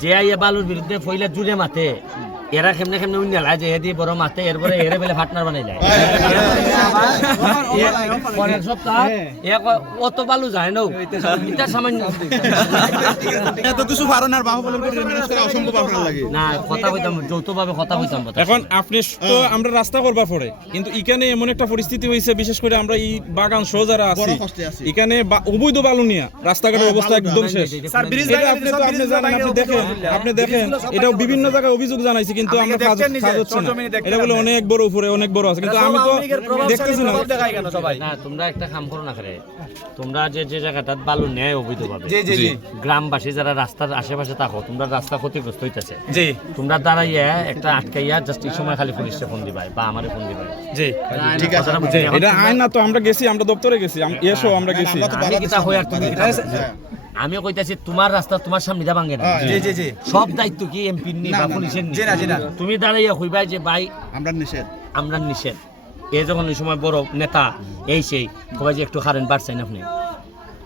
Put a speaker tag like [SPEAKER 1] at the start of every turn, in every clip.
[SPEAKER 1] যে আইয়া বালুর বিরুদ্ধে ফইলা জুড়ে মাতে এরা কেমনে কেমনে উন্না লাই যে এদি বড় মাতে এরপরে এরে বেলে ফাটনার বানাই যায় পরের সপ্তাহ এ কয়, অত বালু যায় না এটা সামান্য
[SPEAKER 2] এত কিছু পারো না আর বাহুবলের উপর অসম্ভব আপনার লাগে
[SPEAKER 1] না কথা কইতাম যৌথভাবে কথা কইতাম
[SPEAKER 3] এখন আপনি তো আমরা রাস্তা করবা পরে কিন্তু এখানে এমন একটা পরিস্থিতি হয়েছে বিশেষ করে আমরা এই বাগান সহ যারা আছি এখানে বা- অবৈধ বালু নিয়া রাস্তাঘাটের অবস্থা একদম শেষ আপনি তো আপনি জানেন আপনি দেখেন আপনি দেখেন এটাও বিভিন্ন জায়গায় অভিযোগ জানাইছি কিন্তু আমরা কাজ কাজ হচ্ছে না। এটা বলে অনেক বড় উপরে অনেক বড় আছে। কিন্তু আমি তো দেখতেছি না। সবাই?
[SPEAKER 1] না তোমরা একটা কাম করো না করে। তোমরা যে যে জায়গাটাত বালু নেয় অবৈধভাবে।
[SPEAKER 3] জি, জি।
[SPEAKER 1] গ্রামবাসী যারা রাস্তার আশেপাশে থাকো তোমরা রাস্তা ক্ষতিগ্রস্ত হইতেছে।
[SPEAKER 3] জি।
[SPEAKER 1] তোমরা দাঁড়াইয়া একটা আটকাইয়া জাস্ট এই সময় খালি পুলিশে ফোন দিবাই বা আমারে ফোন দিবাই।
[SPEAKER 3] জি।
[SPEAKER 2] ঠিক আছে।
[SPEAKER 3] এটা আইন না তো আমরা গেছি আমরা দপ্তরে গেছি। এসো আমরা গেছি।
[SPEAKER 1] আমি কিতা হই আর তুমি? আমি কইতাছি তোমার রাস্তা তোমার সামনে দা ভাঙে না।
[SPEAKER 2] জি জি জি।
[SPEAKER 1] সব দায়িত্ব কি এমপির নি বা পুলিশের নি? তুমি দাঁড়াইয়া কইবাই যে ভাই
[SPEAKER 2] আমরা নিষেধ।
[SPEAKER 1] আমরা নিষেধ। এ যখন ওই সময় বড় নেতা এই সেই কবাই যে একটু কারেন্ট বাড়ছেন আপনি।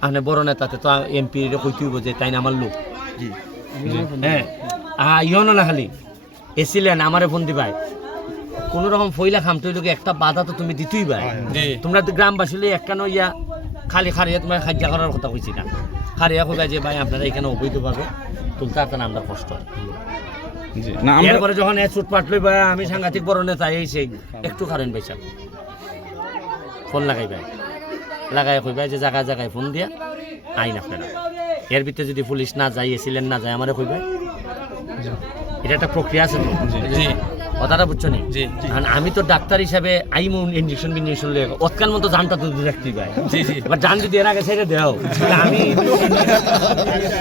[SPEAKER 1] আপনি বড় নেতাতে তো এমপি কইতে হইব যে তাই না আমার লোক?
[SPEAKER 2] জি।
[SPEAKER 1] হ্যাঁ। আহা ইয়নো না খালি এসিলেন আমারে ফোন দিবাই। কোন রকম ফইলা খাম তুই লোকে একটা বাধা তো তুমি দিতেই ভাই
[SPEAKER 3] জি
[SPEAKER 1] তোমরা তো গ্রামবাসী লই একখানো ইয়া খালি খারিয়া তোমার খাদ্য করার কথা কইছি না। খারিয়া কইবা যে ভাই আপনারা এখানে অবৈধভাবে তুলতে আসতেন আমরা কষ্ট।
[SPEAKER 3] না
[SPEAKER 1] এরপরে যখন এ চুটপাট লই ভাই আমি সাংঘাতিক নেতা এই সেই একটু কারেন্ট পাইছা ফোন লাগাই ভাই। লাগাই কইবা যে জায়গায় জায়গায় ফোন দিয়া আইন আপনারা। এর ভিতরে যদি পুলিশ না যায় এসিলেন না যায় আমারে কইবা এটা একটা প্রক্রিয়া আছে তো? কথাটা বুঝছ নি? কারণ আমি তো ডাক্তার হিসাবে আইমু ইঞ্জেকশন বিঞ্জেকশন লেগে অতকাল মতো জানটা তো
[SPEAKER 3] জি, জি।
[SPEAKER 1] এবার জান যদি এর আগে ছেড়ে দেও আমি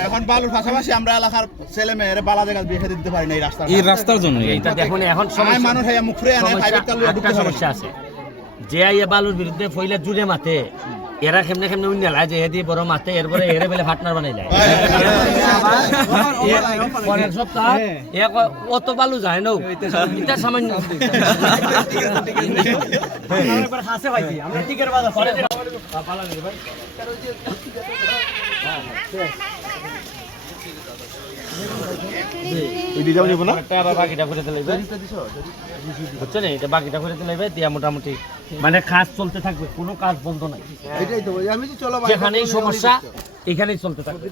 [SPEAKER 2] এখন বালুর পাশাপাশি আমরা এলাকার ছেলে মেয়েরে বালা জায়গা বিয়ে দিতে পারি না এই রাস্তা
[SPEAKER 3] এই রাস্তার জন্য?
[SPEAKER 1] এইটা দেখুন এখন
[SPEAKER 2] আয়
[SPEAKER 1] সমস্যা
[SPEAKER 2] মানুষ হয়ে মুখ ফুরে আনে
[SPEAKER 1] সমস্যা-
[SPEAKER 2] প্রাইভেট কার
[SPEAKER 1] একটা
[SPEAKER 2] ঢুকতে
[SPEAKER 1] সমস্যা আছে। যে আইয়া বালুর বিরুদ্ধে ফইলা জুড়ে মাতে এরা কেমনে কেমনে উন্না লাই যে এদি বড় মাতে এরপরে এরে বেলে ফাটনার বানাই যায় পরের সপ্তাহ অত বালু যায় না? এটা সামান্য। বুঝছ না? দিয়া মোটামুটি মানে কাজ চলতে থাকবে কোনো কাজ বন্ধ নাই।
[SPEAKER 4] এটাই তো আমি যে চলো ভাই
[SPEAKER 1] যেখানেই সমস্যা এখানেই চলতে থাকবে।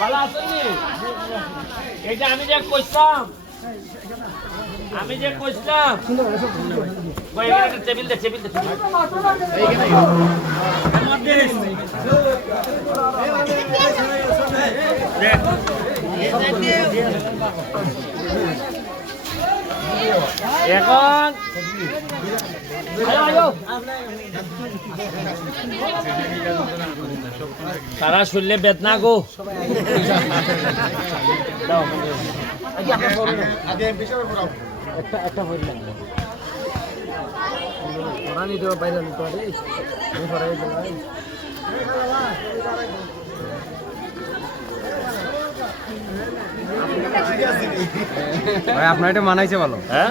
[SPEAKER 1] ভালো আছেননি? এইটা আমি যে কইতাম আমি যে কইতাম টেবিল দে টেবিল। এখন আয়ো, শুনলে বেদনা গো। একটা
[SPEAKER 4] বাইরে নিতে পারি ভাই আপনার এটা মানাইছে ভালো।
[SPEAKER 1] হ্যাঁ?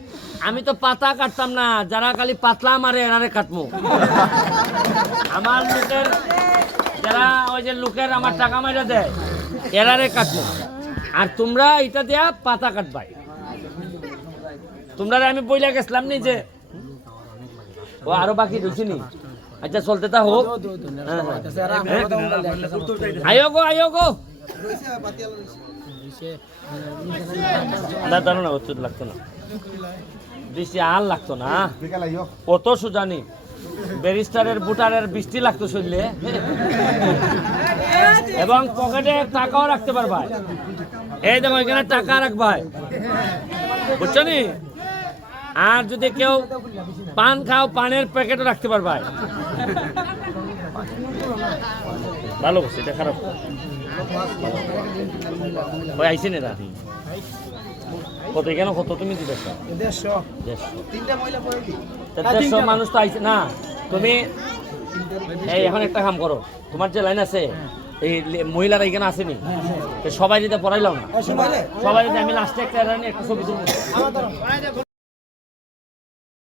[SPEAKER 1] আমি তো পাতা কাটতাম না যারা খালি পাতলা মারে এনারে কাটমো। আমার লোকের যারা ওই যে লোকের আমার টাকা মাইরা দেয় এরারে কাটমো। আর তোমরা এটা দেয়া পাতা কাটবাই। তোমরা আমি বইলা গেছিলাম নি যে ও আরও বাকি রয়েছে নি। আচ্ছা চলতে তা হোক। হ্যাঁ। আয়ো গো আয়ো গো। না লাগতো না। বৃষ্টি আর লাগতো না। কত সুজানি ব্যারিস্টারের বুটারের বৃষ্টি লাগতো শুনলে এবং পকেটে টাকাও রাখতে পারবা। এই দেখো এখানে টাকা রাখবা। বুঝছ নি? আর যদি কেউ পান খাও পানের প্যাকেটও রাখতে পারবা। ভালো করছে এটা খারাপ। আইসেন এরা। কত এখানে কত তুমি দিতেছ
[SPEAKER 4] দেড়শো।
[SPEAKER 1] দেড়শো। মানুষ তো আইছে। না তুমি এই এখন একটা কাম করো। তোমার যে লাইন আছে এই মহিলারা এখানে আসেনি? তো সবাই যদি পড়াইলাম না? সবাই। যদি আমি লাস্টে একটা একটা ছবি তুলবো